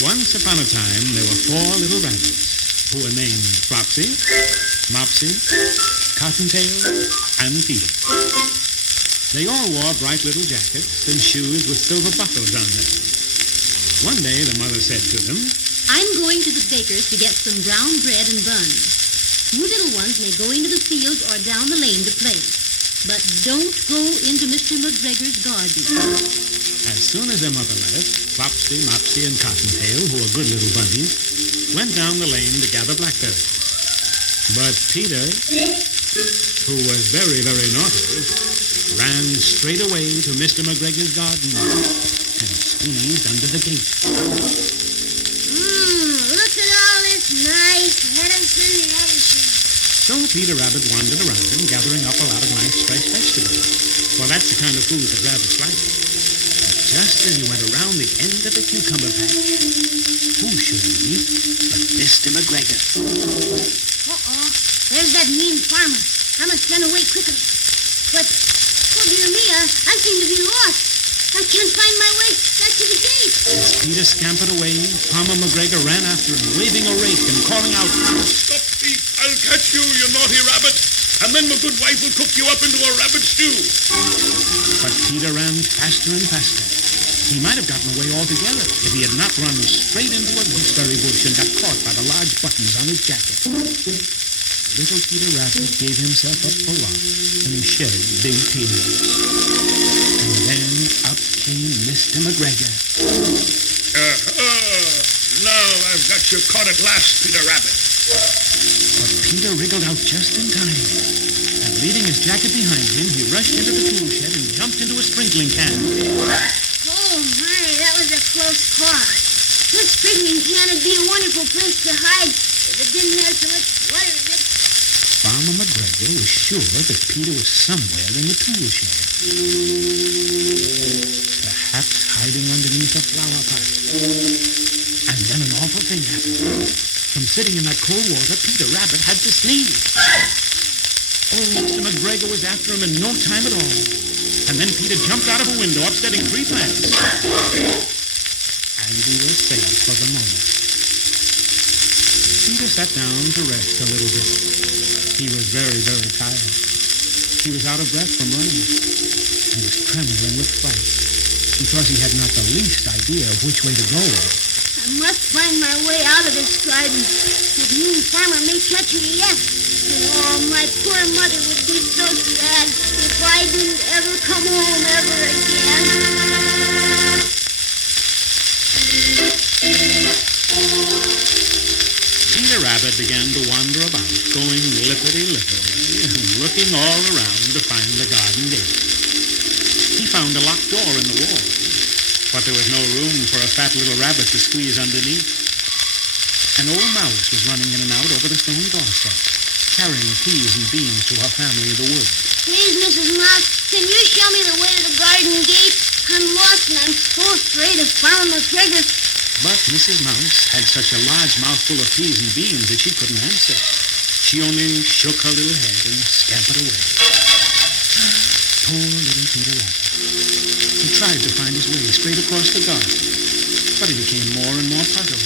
Once upon a time, there were 4 little rabbits who were named Flopsy, Mopsy, Cottontail, and Peter. They all wore bright little jackets and shoes with silver buckles on them. One day, the mother said to them, I'm going to the baker's to get some brown bread and buns. You little ones may go into the field or down the lane to play, but don't go into Mr. McGregor's garden. As soon as their mother left, Flopsy, Mopsy, and Cottontail, who were good little bunnies, went down the lane to gather blackberries. But Peter, who was very, very naughty, ran straight away to Mr. McGregor's garden and squeezed under the gate. Look at all this nice medicine and everything. So Peter Rabbit wandered around, gathering up a lot of nice fresh vegetables. Well, that's the kind of food that rabbits like. But just as he went around the end of the cucumber patch, who should he meet but Mr. McGregor? Uh-oh. There's that mean farmer. I must run away quickly. But, oh dear me, I seem to be lost. I can't find my way back to the gate. As Peter scampered away, Farmer McGregor ran after him, waving a rake and calling out, Stop thief! I'll catch you, you naughty rabbit! And then my good wife will cook you up into a rabbit stew. But Peter ran faster and faster. He might have gotten away altogether if he had not run straight into a gooseberry bush and got caught by the large buttons on his jacket. Little Peter Rabbit gave himself up for lost, and he shed big tears. And then up came Mr. McGregor. Now I've got you caught at last, Peter Rabbit. But Peter wriggled out just in time. And leaving his jacket behind him, he rushed into the tool shed and jumped into a sprinkling can. Oh my, that was a close call. This sprinkling can would be a wonderful place to hide if it didn't have so much water in it. Farmer McGregor was sure that Peter was somewhere in the tool shed. Perhaps hiding underneath a flower pot. And then an awful thing happened. From sitting in that cold water, Peter Rabbit had to sneeze. Oh, Mr. McGregor was after him in no time at all. And then Peter jumped out of a window, upsetting 3 plants. And we were safe for the moment. Peter sat down to rest a little bit. He was very, very tired. He was out of breath from running. He was trembling with fright because he had not the least idea of which way to go. I must find my way out of this garden. That mean farmer may catch me yet. And oh, my poor mother would be so sad if I didn't ever come home ever again. Peter Rabbit began to wander about, going lippity-lippity and looking all around to find the garden gate. He found a locked door in the wall, but there was no room for a fat little rabbit to squeeze underneath. An old mouse was running in and out over the stone doorstep, carrying peas and beans to her family in the woods. Please, Mrs. Mouse, can you show me the way to the garden gate? I'm lost and I'm so afraid of Farmer McGregor. But Mrs. Mouse had such a large mouthful of peas and beans that she couldn't answer. She only shook her little head and scampered away. Poor little Peter Rabbit. He tried to find his way straight across the garden, but he became more and more puzzled.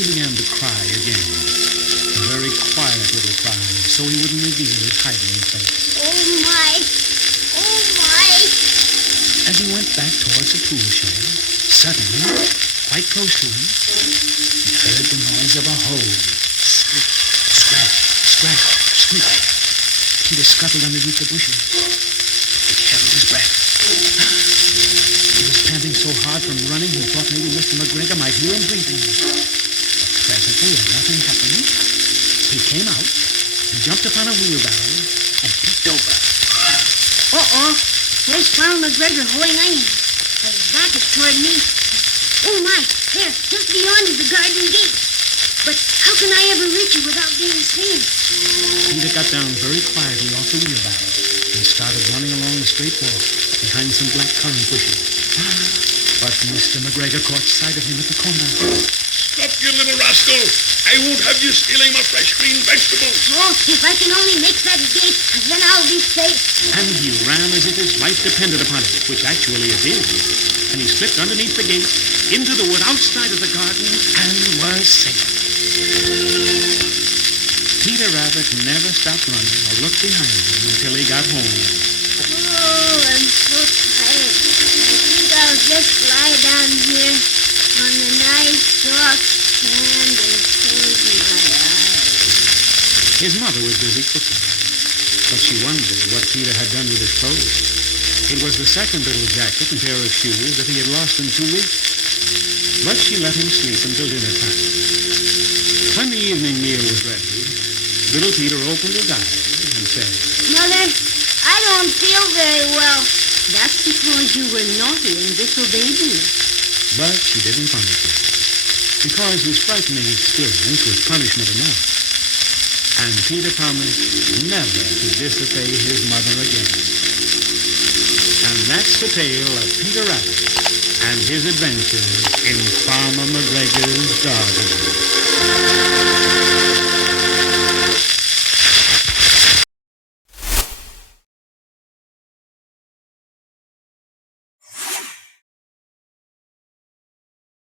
He began to cry again, a very quiet little cry, so he wouldn't reveal his hiding place. Oh, my. Oh, my. As he went back towards the tool shed, suddenly, quite close to him, he heard the noise of a hoe. Scratch, scratch, scratch, scratch. Peter scuttled underneath the bushes. He held his breath. He was panting so hard from running, he thought maybe Mr. McGregor might hear him breathing. But presently, as nothing happened, he came out, he jumped upon a wheelbarrow, and peeked over. Uh-oh. There's Farmer McGregor hoeing onions. His back is toward me. Oh, my. There, just beyond is the garden gate. But how can I ever reach it without being seen? Peter got down very quietly off the wheelbarrow and started running along the straight wall behind some black currant bushes. But Mr. McGregor caught sight of him at the corner. Stop, you little rascal! I won't have you stealing my fresh green vegetables. Oh, if I can only make that gate, then I'll be safe. And he ran as if his life depended upon it, which actually it did. And he slipped underneath the gate, into the wood outside of the garden, and was safe. Peter Rabbit never stopped running or looked behind him until he got home. Oh, I'm so tired. I think I'll just lie down here on the nice soft sand and close my eyes. His mother was busy cooking, but she wondered what Peter had done with his clothes. It was the second little jacket and pair of shoes that he had lost in 2 weeks. But she let him sleep until dinner time. When the evening meal was ready, little Peter opened his eyes and said, Mother, I don't feel very well. That's because you were naughty and disobeyed me. But she didn't punish him, because his frightening experience was punishment enough. And Peter promised never to disobey his mother again. And that's the tale of Peter Rabbit and his adventures in Farmer McGregor's garden.